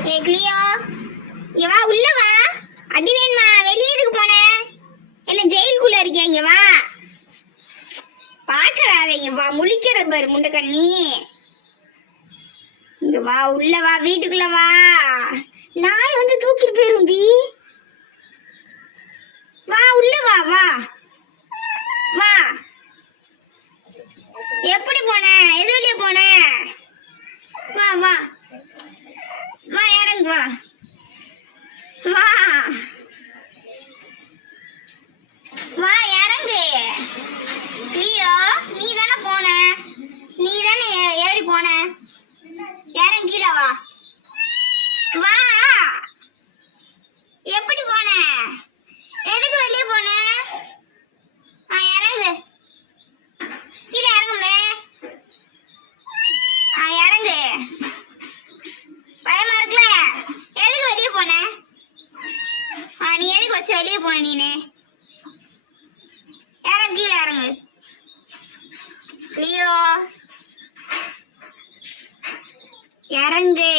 கிளியோ இங்க வா, உள்ள வா. அடி வேணுமா? வெளியே எதுக்கு போன? என்ன ஜெயிலுக்குள்ள இருக்கியா? இங்க வா. பாக்கறாத, இங்க வா. முழிக்கிறது பாரு முண்டக்கண்ணி. இங்க வா, உள்ள வா, வீட்டுக்குள்ள வா. நாய் வந்து தூக்கிட்டு போயிரும் பி. வா, உள்ள வா. வா வா. எப்படி போன? எது வழியா போன? வா வா வா, இறங்கு வா. வா வா, இறங்கு. லியோ, நீ தானே போன, நீ தானே ஏறி போன. இறங்கு, கீழே வா. வா. எப்படி போன? எதுக்கு வெளியே போன? இறங்கு. கீழே இறங்குமே. இறங்கு. பயமா இருக்குல்ல? எதுக்கு வெளியே போன? நீ எதுக்கு வச்சு வெளியே போன? நீனு இறங்கு, கீழே இறங்கு. லியோ, இறங்கு.